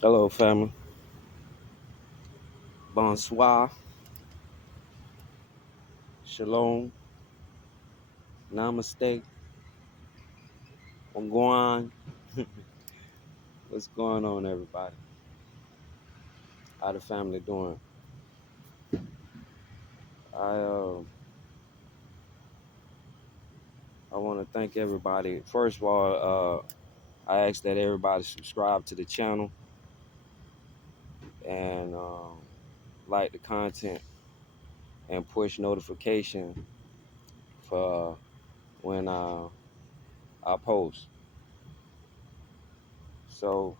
Hello, family. Bonsoir. Shalom. Namaste. Wagwan. What's going on, everybody? How the family doing? I uh, I want to thank everybody. First of all, I ask that everybody subscribe to the channel and like the content and push notification for when I post. So,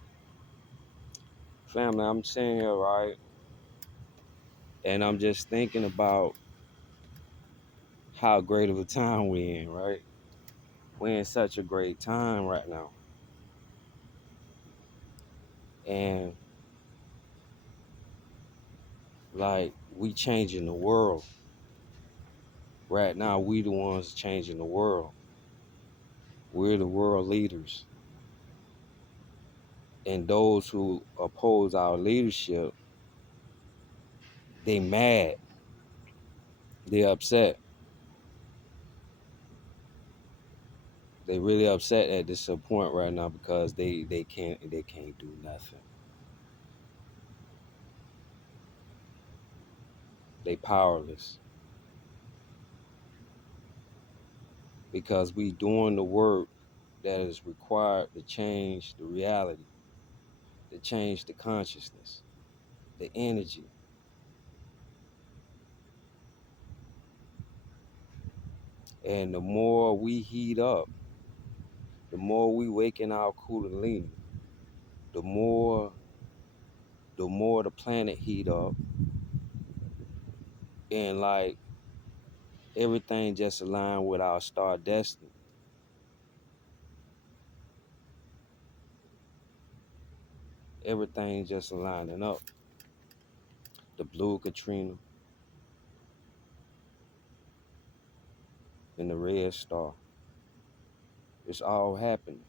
family, I'm sitting here, right, and I'm just thinking about how great of a time we in, right? We're in such a great time right now. And like we changing the world. Right now, we the ones changing the world. We're the world leaders. And those who oppose our leadership, they mad. They upset. They really upset at this point right now because they can't do nothing. They powerless. Because we doing the work that is required to change the reality, to change the consciousness, the energy. And the more we heat up, the more we waken our kundalini, the more the planet heat up, and like everything just align with our star destiny. Everything just aligning up. The blue Katrina and the red star. It's all happening.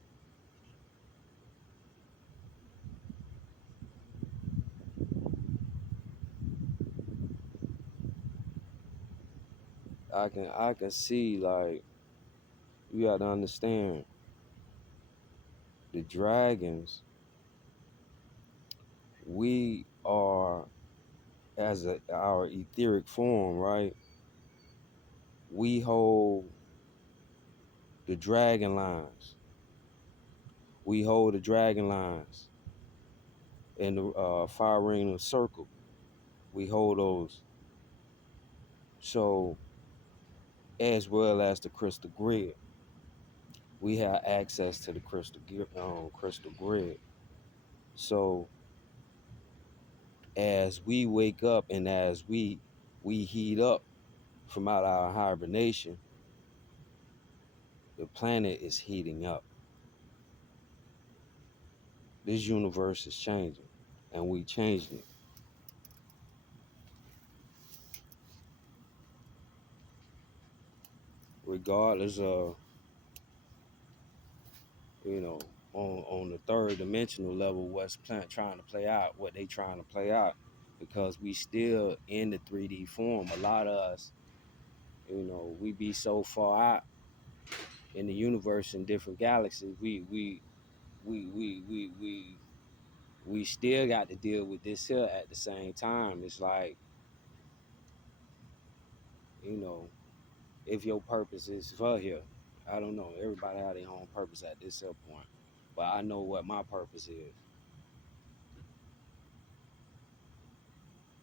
I can see, like, you gotta understand, the dragons, we are, as our etheric form, right? We hold the dragon lines. We hold the dragon lines in the fire ring of circle. We hold those. So, as well as the crystal grid, we have access to the crystal grid. So, as we wake up and as we heat up from out our hibernation, the planet is heating up. This universe is changing, and we changing it. Regardless of, you know, on the third dimensional level, what's trying to play out, what they trying to play out, because we still in the 3D form. A lot of us, we be so far out in the universe in different galaxies. We still got to deal with this here at the same time. It's like, you know, if your purpose is for here, I don't know. Everybody have their own purpose at this here point, but I know what my purpose is.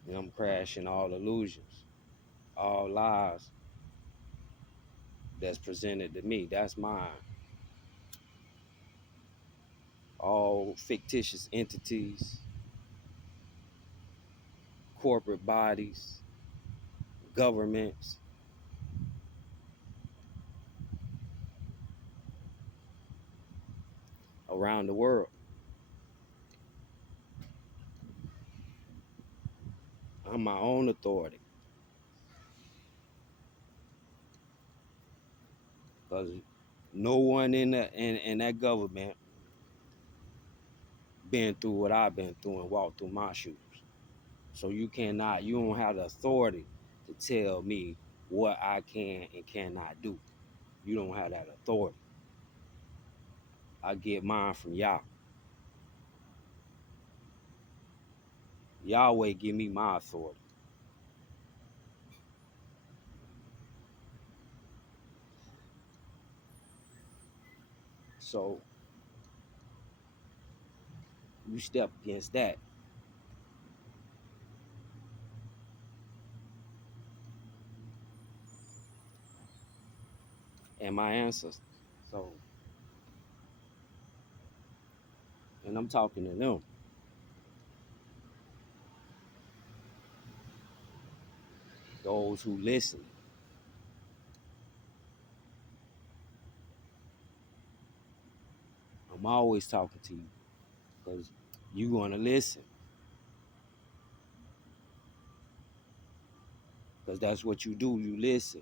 And I'm crashing all illusions, all lies that's presented to me. That's mine. All fictitious entities, corporate bodies, governments around the world. I'm my own authority. Because no one in that government been through what I've been through and walked through my shoes. So you don't have the authority to tell me what I can and cannot do. You don't have that authority. I get mine from Yah. Yahweh give me my authority. So you step against that. And my ancestors. So, and I'm talking to them, those who listen. I'm always talking to you because you want to listen because that's what you do. You listen.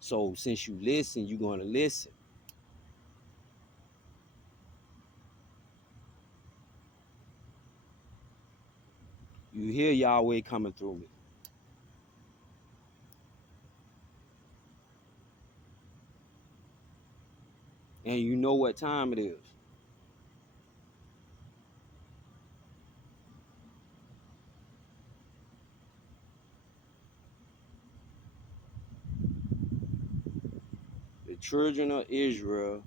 So since you listen, you're going to listen. You hear Yahweh coming through me. And you know what time it is. The children of Israel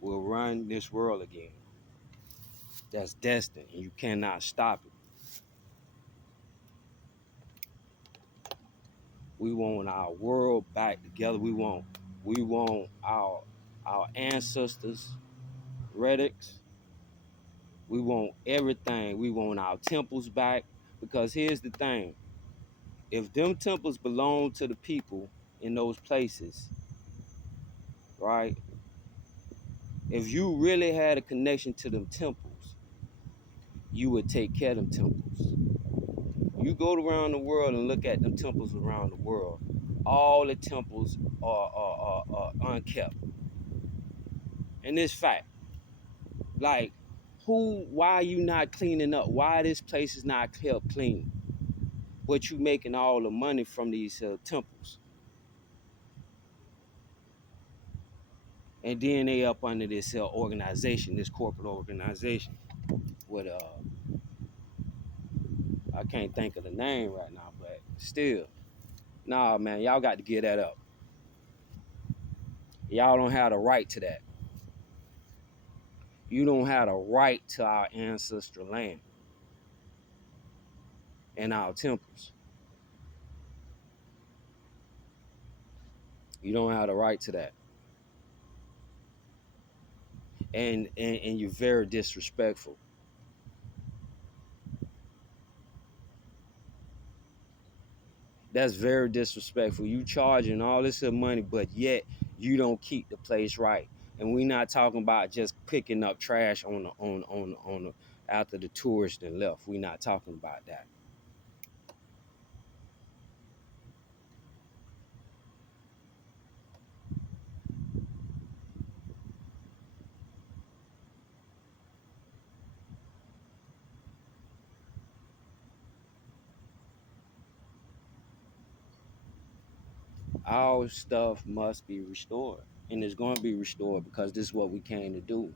will run this world again. That's destined, and you cannot stop it. We want our world back together. We want our ancestors, relics. We want everything. We want our temples back. Because here's the thing. If them temples belong to the people in those places, right? If you really had a connection to them temples, you would take care of them temples. You go around the world and look at them temples around the world. All the temples are unkept. And it's fact. Like, why are you not cleaning up? Why this place is not kept clean? But you making all the money from these temples. And then they up under this organization, this corporate organization with I can't think of the name right now, but still. Nah, man, y'all got to get that up. Y'all don't have the right to that. You don't have the right to our ancestral land and our temples. You don't have the right to that. And you're very disrespectful. That's very disrespectful. You charging all this money, but yet you don't keep the place right. And we're not talking about just picking up trash on the after the tourists and left. We're not talking about that. Our stuff must be restored, and it's going to be restored because this is what we came to do.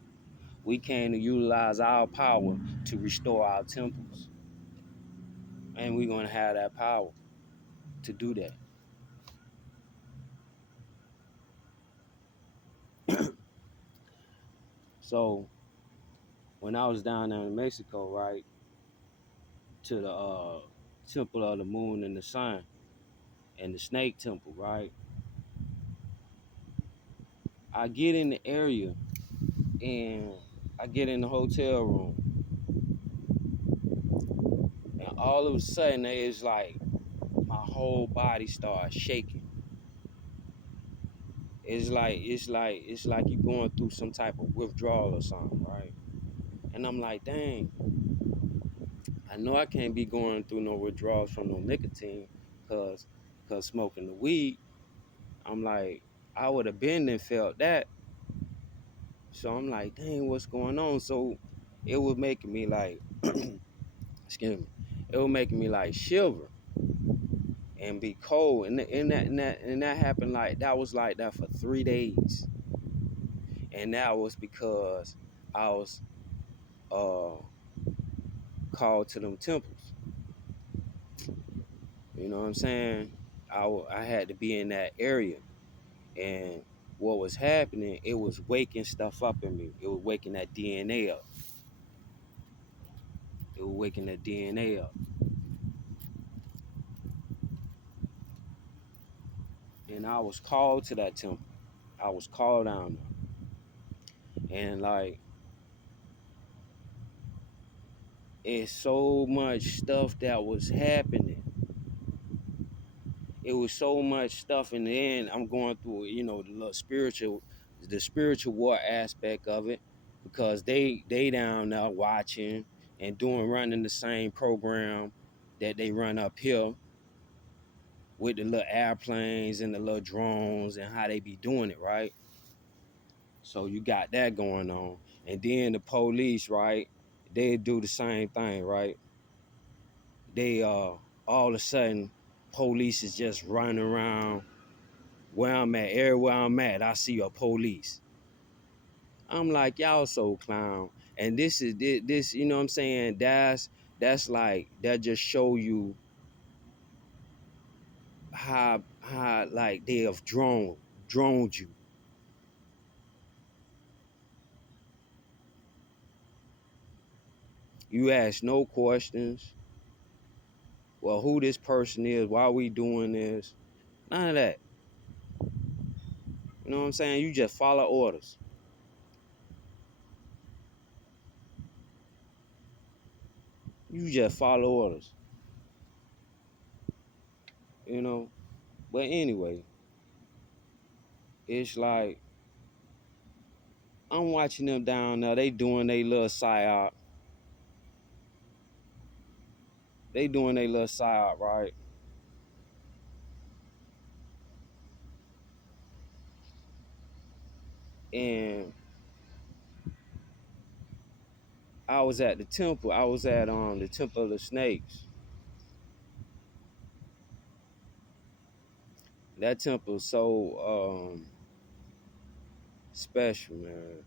We came to utilize our power to restore our temples, and we're going to have that power to do that. So when I was down there in Mexico, right, to the temple of the moon and the sun and the snake temple, right, I get in the area and I get in the hotel room, and all of a sudden it's like my whole body starts shaking. It's like you're going through some type of withdrawal or something, right? And I'm like, dang, I know I can't be going through no withdrawals from no nicotine, cause smoking the weed. I'm like, I would have been and felt that. So I'm like, dang, what's going on? So it was making me like, excuse me, it was making me like shiver and be cold, and that happened that was like that for 3 days, and that was because I was uh called to them temples. You know what I'm saying? I had to be in that area, and what was happening, it was waking stuff up in me. It was waking that DNA up. It was waking that DNA up, and I was called to that temple. I was called down there, and like it's so much stuff that was happening. It was so much stuff in the end. I'm going through, the little the spiritual war aspect of it, because they down there watching and running the same program that they run up here with the little airplanes and the little drones and how they be doing it, right? So you got that going on, and then the police, right? They do the same thing, right? They all of a sudden, police is just running around where I'm at, everywhere I'm at, I see a police. I'm like, y'all so clown. And this is this, you know what I'm saying? That's like that just show you how like they have droned you. You ask no questions. Well, who this person is, why we doing this? None of that. You know what I'm saying? You just follow orders. You just follow orders. You know? But anyway, it's like I'm watching them down there. They doing their little psyop. They doing their little psyop, right? And I was at the temple. I was at the Temple of the Snakes. That temple is so special, man.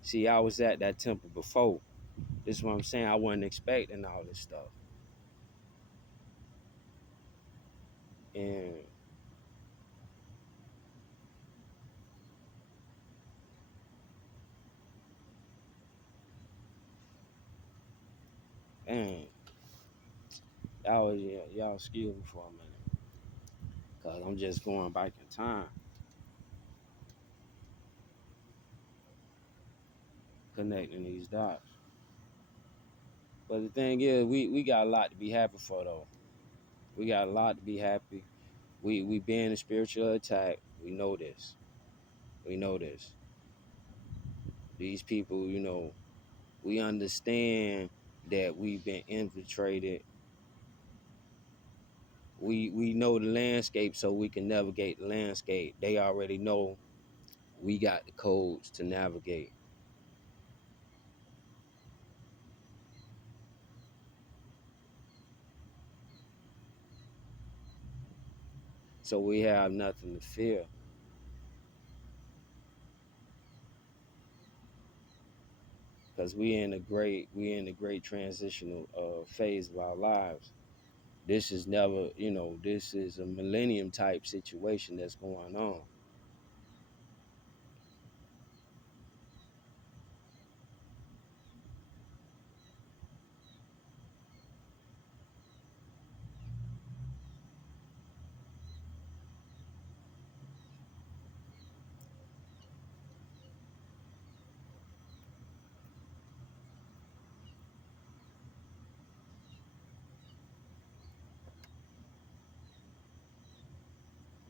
See, I was at that temple before. This is what I'm saying. I wasn't expecting all this stuff. And man, y'all excuse me for a minute. Cause I'm just going back in time, connecting these dots. But the thing is, we got a lot to be happy for though. We got a lot to be happy. We being a spiritual attack. We know this. We know this. These people, we understand that we've been infiltrated. We know the landscape, so we can navigate the landscape. They already know we got the codes to navigate. So we have nothing to fear, because we in a great transitional phase of our lives. This is never, this is a millennium type situation that's going on.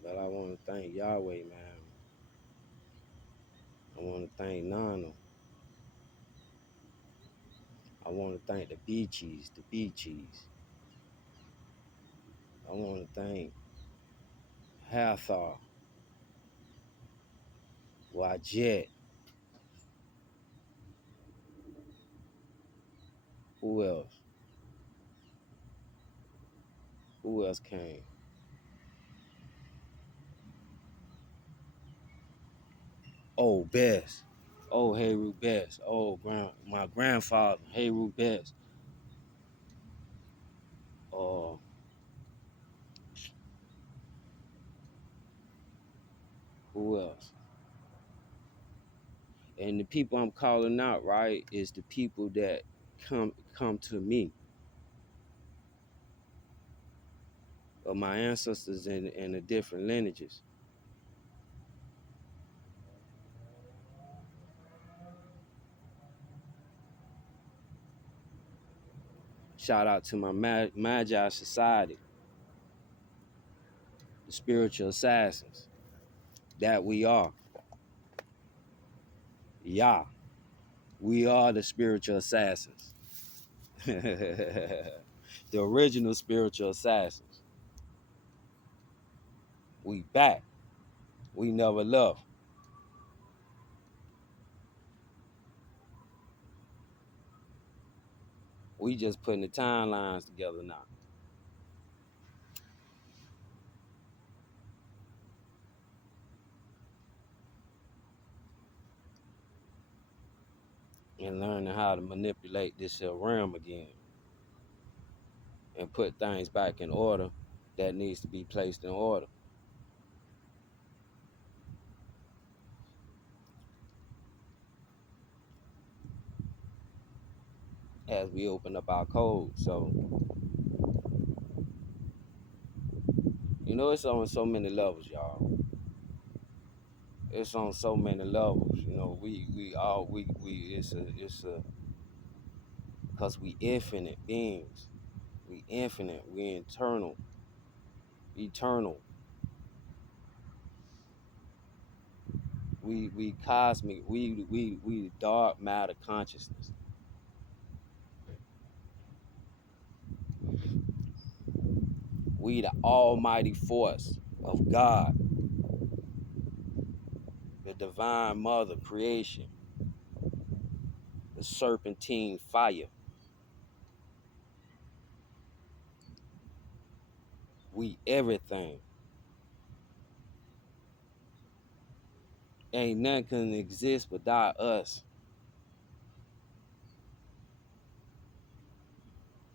But I want to thank Yahweh, man. I want to thank Nana. I want to thank the Beachies, the Beachies. I want to thank Hathor, Wajet, Who else? Who else came? Oh, Best. Oh, Heru Best. Oh, my grandfather, Heru Best. Oh, who else? And the people I'm calling out, right, is the people that come to me, or my ancestors in the different lineages. Shout out to my Magi Society, the spiritual assassins that we are. Yeah, we are the spiritual assassins. The original spiritual assassins. We back. We never left. We just putting the timelines together now. And learning how to manipulate this realm again and put things back in order that needs to be placed in order as we open up our code. So, it's on so many levels, y'all. It's on so many levels. It's a because we infinite beings. We infinite. We internal, eternal. We cosmic. We dark matter consciousness. We the almighty force of God, the divine mother creation, the serpentine fire. We everything. Ain't nothing can exist without us.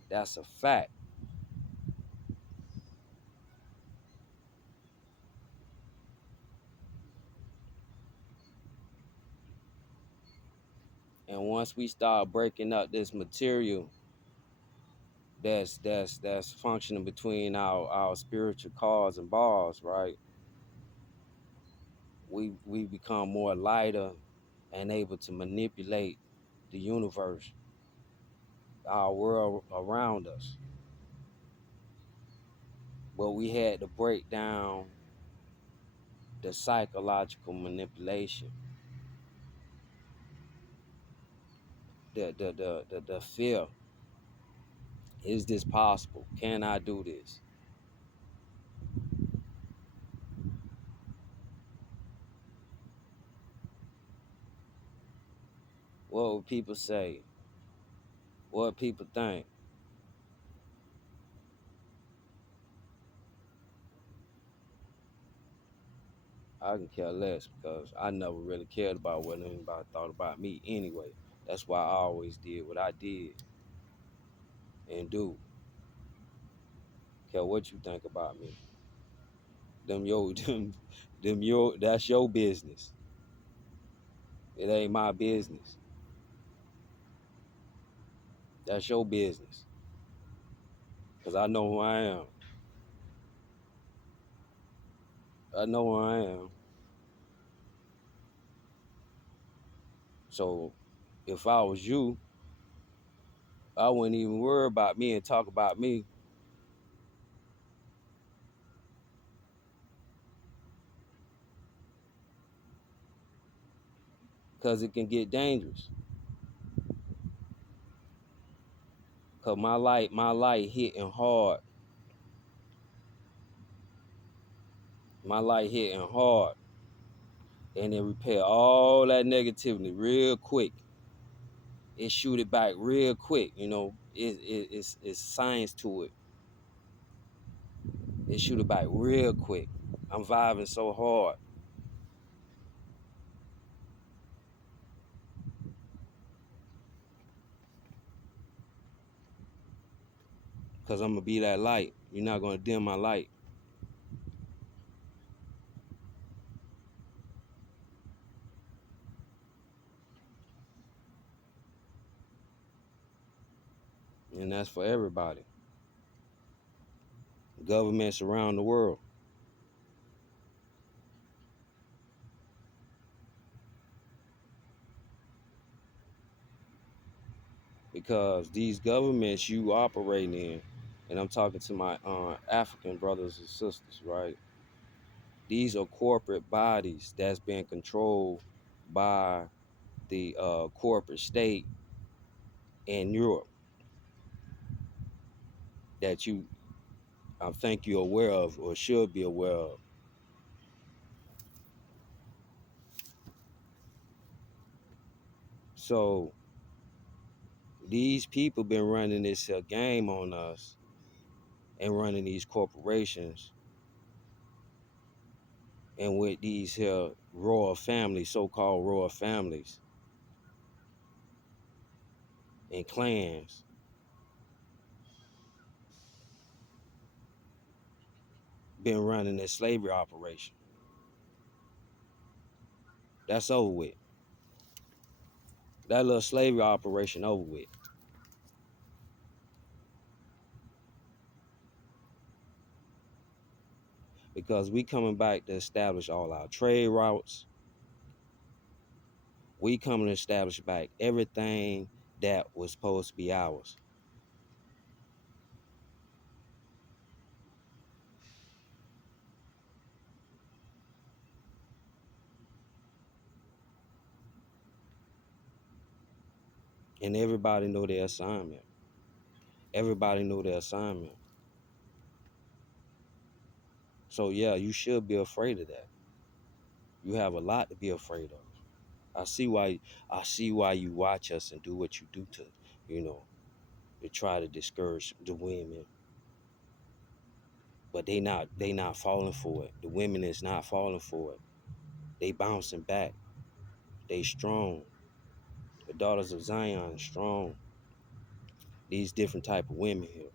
That's a fact. And once we start breaking up this material that's functioning between our spiritual cause and bars, right? We become more lighter and able to manipulate the universe, our world around us. But we had to break down the psychological manipulation, the fear. Is this possible? Can I do this? What would people say? What people think? I can care less because I never really cared about what anybody thought about me anyway. That's why I always did what I did and do. Care what you think about me. Them yo them your that's your business. It ain't my business. That's your business. Cause I know who I am. I know who I am. So if I was you, I wouldn't even worry about me and talk about me because it can get dangerous. Cause my light hitting hard. My light hitting hard. And it repair all that negativity real quick. it shoot it back real quick. You know, it's science to it. It shoot it back real quick. I'm vibing so hard because I'm gonna be that light. You're not gonna dim my light. And that's for everybody. Governments around the world. Because these governments you operating in, and I'm talking to my African brothers and sisters, right? These are corporate bodies that's being controlled by the corporate state in Europe that you, I think you're aware of or should be aware of. So these people been running this game on us and running these corporations and with these royal families, so-called royal families and clans, been running this slavery operation. That's over with. That little slavery operation over with. Because we coming back to establish all our trade routes. We coming to establish back everything that was supposed to be ours. And everybody know their assignment. Everybody know their assignment. So yeah, you should be afraid of that. You have a lot to be afraid of. I see why you watch us and do what you do to, you know, to try to discourage the women. But they not falling for it. The women is not falling for it. They bouncing back. They strong. The daughters of Zion strong. These different type of women here.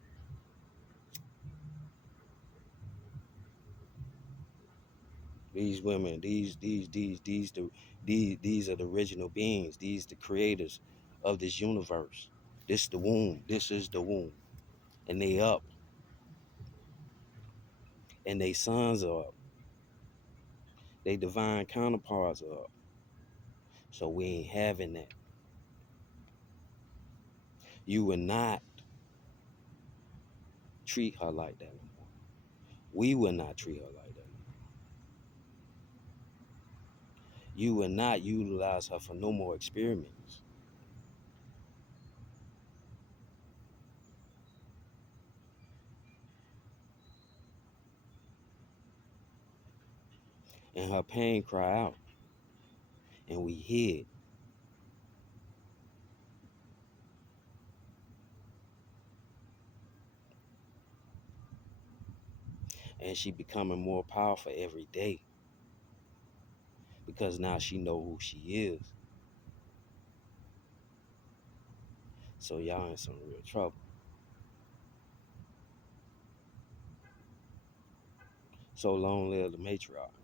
These women, these are the original beings. These the creators of this universe. This the womb. This is the womb. And they up. And they sons are up. They divine counterparts are up. So we ain't having that. You will not treat her like that no more. We will not treat her like that. You will not utilize her for no more experiments. And her pain cry out. And we hid. And she becoming more powerful every day. Because now she know who she is. So y'all in some real trouble. So long live the matriarch.